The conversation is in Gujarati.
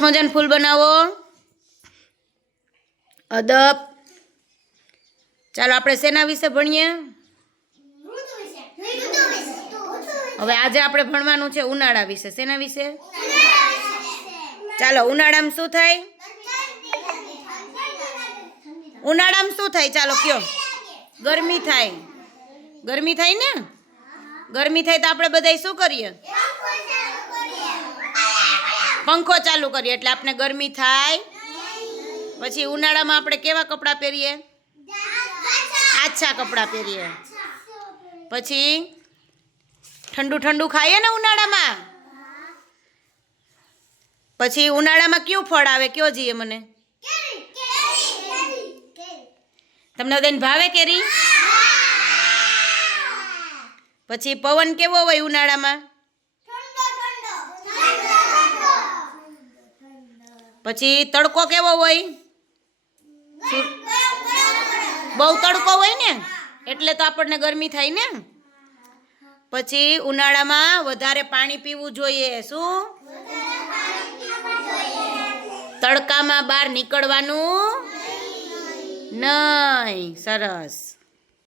મજાનું ફૂલ બનાવો. અદબ. ચાલો આપણે શેના વિશે ભણીએ? હવે આજે આપણે ભણવાનું છે ઉનાળા વિશે. શેના વિશે? ચાલો, ઉનાળામાં શું થાય? ઉનાળામાં શું થાય? ચાલો, કયો? ગરમી થાય. ગરમી થાય ને? ગરમી થાય તો આપણે બધા શું કરીએ? પંખો ચાલુ કરીએ એટલે આપણે ગરમી થાય. પછી ઉનાળામાં આપણે કેવા કપડાં પહેરીએ? આછા કપડાં પહેરીએ. પછી ઠંડુ ઠંડુ ખાઈએ ને ઉનાળામાં? પછી ઉનાળામાં કયું ફળ આવે? કયો જઈએ મને? તમને બધાને ભાવે કેરી? પછી પવન કેવો હોય ઉનાળામાં? પછી તડકો કેવો હોય? બહુ તડકો હોય ને? એટલે તો આપણને ગરમી થાય ને? પછી ઉનાળામાં વધારે પાણી પીવું જોઈએ. શું? તડકામાં બહાર નીકળવાનું નહીં. સરસ.